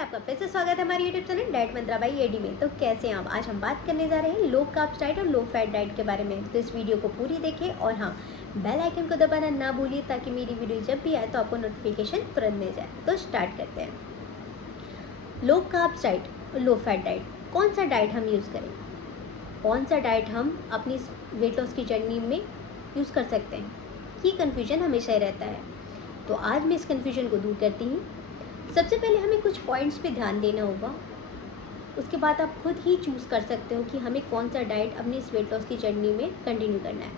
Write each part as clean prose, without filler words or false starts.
आपका फिर से स्वागत है हमारी YouTube channel diet Mantra by AD में। तो कैसे हैं आप? आज हम बात करने जा रहे हैं लो कार्ब्स डाइट और लो फैट डाइट के बारे में। तो इस वीडियो को पूरी देखें और हाँ, बेल आइकन को दबाना ना भूलिए ताकि मेरी वीडियो जब भी आए तो आपको नोटिफिकेशन तुरंत मिल जाए। तो स्टार्ट करते हैं। लो कार्ब्स डाइट और लो फैट डाइट, कौन सा डाइट हम यूज़ करें, कौन सा डाइट हम अपनी वेट लॉस की जर्नी में यूज़ कर सकते हैं, ये कन्फ्यूजन हमेशा ही रहता है। तो आज मैं इस कन्फ्यूजन को दूर करती हूँ। सबसे पहले हमें कुछ पॉइंट्स पे ध्यान देना होगा, उसके बाद आप खुद ही चूज़ कर सकते हो कि हमें कौन सा डाइट अपनी इस वेट लॉस की जर्नी में कंटिन्यू करना है।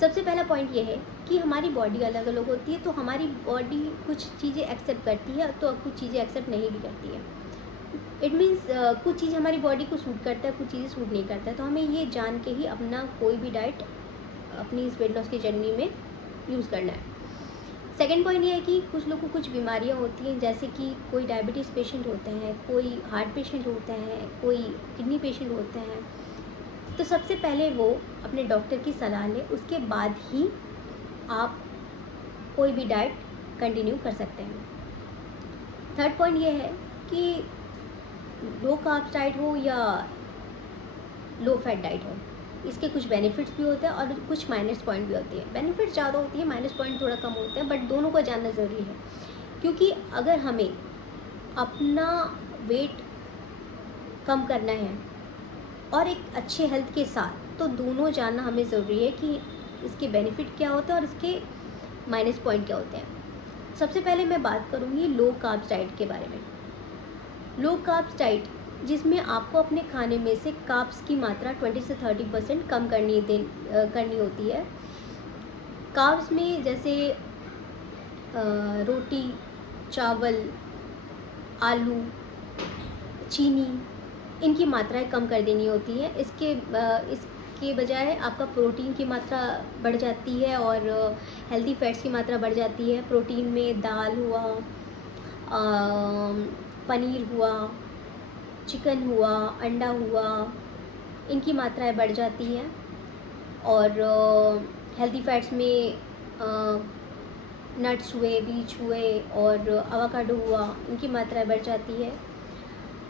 सबसे पहला पॉइंट ये है कि हमारी बॉडी अलग अलग होती है, तो हमारी बॉडी कुछ चीज़ें एक्सेप्ट करती है तो कुछ चीज़ें एक्सेप्ट नहीं भी करती है। इट मीन्स कुछ चीज़ हमारी बॉडी को सूट करता है, कुछ चीज़ें सूट नहीं करता है। तो हमें ये जान के ही अपना कोई भी डाइट अपनी इस वेट लॉस की जर्नी में यूज़ करना है। सेकेंड पॉइंट ये है कि कुछ लोगों को कुछ बीमारियां होती हैं, जैसे कि कोई डायबिटीज़ पेशेंट होते हैं, कोई हार्ट पेशेंट होते हैं, कोई किडनी पेशेंट होते हैं। तो सबसे पहले वो अपने डॉक्टर की सलाह लें, उसके बाद ही आप कोई भी डाइट कंटिन्यू कर सकते हैं। थर्ड पॉइंट ये है कि लो कार्ब्स डाइट हो या लो फैट डाइट हो, इसके कुछ बेनिफिट्स भी होते हैं और कुछ माइनस पॉइंट भी होती है। बेनिफिट्स ज़्यादा होती है, माइनस पॉइंट थोड़ा कम होते हैं, बट दोनों को जानना ज़रूरी है। क्योंकि अगर हमें अपना वेट कम करना है और एक अच्छे हेल्थ के साथ, तो दोनों जानना हमें ज़रूरी है कि इसके बेनिफिट क्या होते हैं और इसके माइनस पॉइंट क्या होते हैं। सबसे पहले मैं बात करूँगी लो कार्ब्स डाइट के बारे में। लो कार्ब्स डाइट जिसमें आपको अपने खाने में से कार्ब्स की मात्रा 20 से 30% कम करनी होती है। कार्ब्स में जैसे रोटी, चावल, आलू, चीनी, इनकी मात्राएं कम कर देनी होती है। इसके बजाय आपका प्रोटीन की मात्रा बढ़ जाती है और हेल्दी फैट्स की मात्रा बढ़ जाती है। प्रोटीन में दाल हुआ, पनीर हुआ, चिकन हुआ, अंडा हुआ, इनकी मात्राएं बढ़ जाती हैं। और हेल्दी फैट्स में नट्स हुए, बीज हुए और अवाकाडो हुआ, इनकी मात्राएं बढ़ जाती है।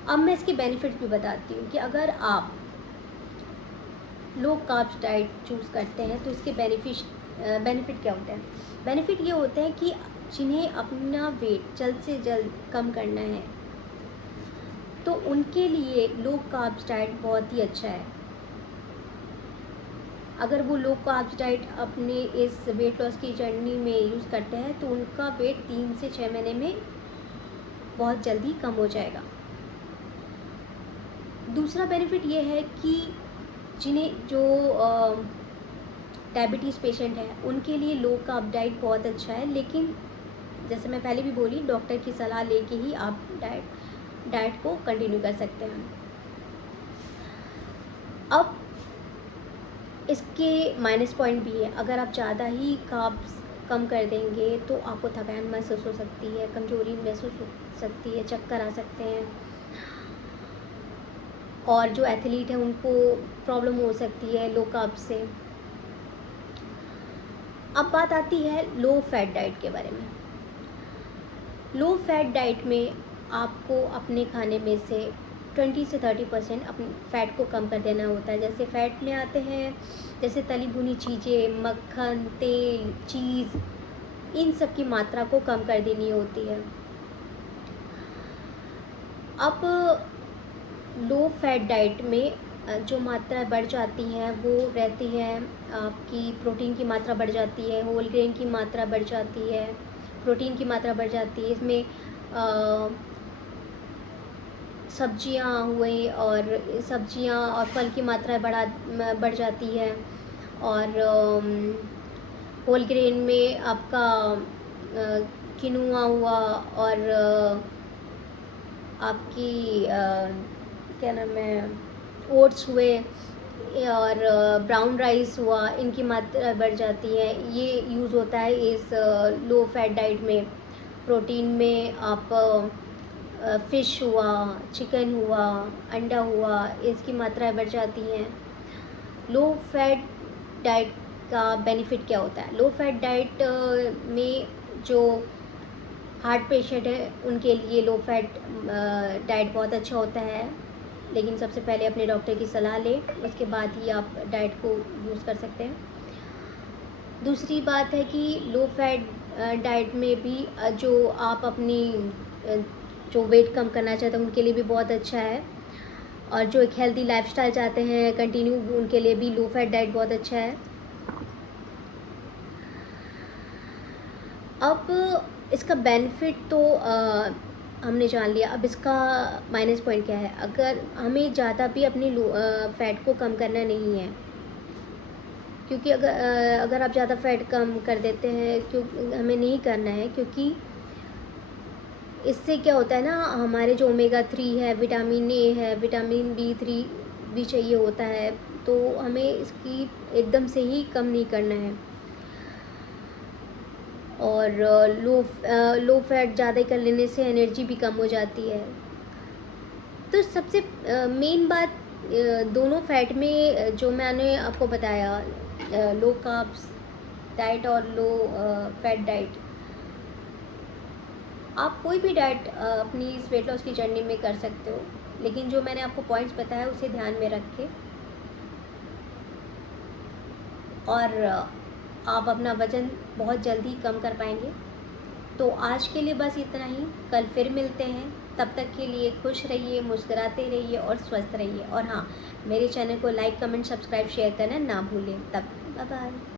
अब मैं इसके बेनिफिट्स भी बताती हूँ कि अगर आप लो कार्ब्स डाइट चूज़ करते हैं तो इसके बेनिफिट क्या होते हैं। बेनिफिट ये होते हैं कि जिन्हें अपना वेट जल्द से जल्द कम करना है तो उनके लिए लो कार्ब्स डाइट बहुत ही अच्छा है। अगर वो लो कार्ब्स डाइट अपने इस वेट लॉस की जर्नी में यूज़ करते हैं तो उनका वेट 3 से 6 महीने में बहुत जल्दी कम हो जाएगा। दूसरा बेनिफिट ये है कि जो डायबिटीज़ पेशेंट है उनके लिए लो कार्ब डाइट बहुत अच्छा है, लेकिन जैसे मैं पहले भी बोली, डॉक्टर की सलाह लेके ही आप डाइट को कंटिन्यू कर सकते हैं। अब इसके माइनस पॉइंट भी है। अगर आप ज़्यादा ही कार्ब्स कम कर देंगे तो आपको थकान महसूस हो सकती है, कमज़ोरी महसूस हो सकती है, चक्कर आ सकते हैं और जो एथलीट है उनको प्रॉब्लम हो सकती है लो कार्ब्स से। अब बात आती है लो फैट डाइट के बारे में। लो फैट डाइट में आपको अपने खाने में से 20 से 30% अपने फ़ैट को कम कर देना होता है। जैसे फ़ैट में आते हैं जैसे तली भुनी चीज़ें, मक्खन, तेल, चीज़, इन सब की मात्रा को कम कर देनी होती है। अब लो फैट डाइट में जो मात्रा बढ़ जाती हैं वो रहती है, आपकी प्रोटीन की मात्रा बढ़ जाती है, होल ग्रेन की मात्रा बढ़ जाती है, प्रोटीन की मात्रा बढ़ जाती है। इसमें सब्जियां हुई और सब्जियां और फल की मात्रा बढ़ जाती है। और होल ग्रेन में आपका किनुआ हुआ और आपकी क्या नाम है, ओट्स हुए और ब्राउन राइस हुआ, इनकी मात्रा बढ़ जाती है। ये यूज़ होता है इस लो फैट डाइट में। प्रोटीन में आप फ़िश हुआ, चिकन हुआ, अंडा हुआ, इसकी मात्राएं बढ़ जाती हैं। लो फैट डाइट का बेनिफिट क्या होता है? लो फैट डाइट में जो हार्ट पेशेंट है उनके लिए लो फैट डाइट बहुत अच्छा होता है, लेकिन सबसे पहले अपने डॉक्टर की सलाह लें, उसके बाद ही आप डाइट को यूज़ कर सकते हैं। दूसरी बात है कि लो फैट डाइट में भी जो आप अपनी जो वेट कम करना चाहते हैं उनके लिए भी बहुत अच्छा है, और जो एक हेल्दी लाइफस्टाइल चाहते हैं कंटिन्यू उनके लिए भी लो फैट डाइट बहुत अच्छा है। अब इसका बेनिफिट तो हमने जान लिया, अब इसका माइनस पॉइंट क्या है। अगर हमें ज़्यादा भी अपनी फ़ैट को कम करना नहीं है, क्योंकि अगर आप ज़्यादा फैट कम कर देते हैं, क्यों हमें नहीं करना है, क्योंकि इससे क्या होता है ना, हमारे जो ओमेगा 3 है, विटामिन ए है, विटामिन B3 भी चाहिए होता है, तो हमें इसकी एकदम से ही कम नहीं करना है। और लो फैट ज़्यादा कर लेने से एनर्जी भी कम हो जाती है। तो सबसे मेन बात दोनों फैट में जो मैंने आपको बताया, लो कार्ब्स डाइट और लो फैट डाइट, आप कोई भी डाइट अपनी इस वेट लॉस की जर्नी में कर सकते हो, लेकिन जो मैंने आपको पॉइंट्स बताया उसे ध्यान में रख के, और आप अपना वज़न बहुत जल्दी कम कर पाएंगे। तो आज के लिए बस इतना ही, कल फिर मिलते हैं। तब तक के लिए खुश रहिए, मुस्कुराते रहिए और स्वस्थ रहिए। और हाँ, मेरे चैनल को लाइक, कमेंट, सब्सक्राइब, शेयर करना ना भूलें। तब बाय बाय।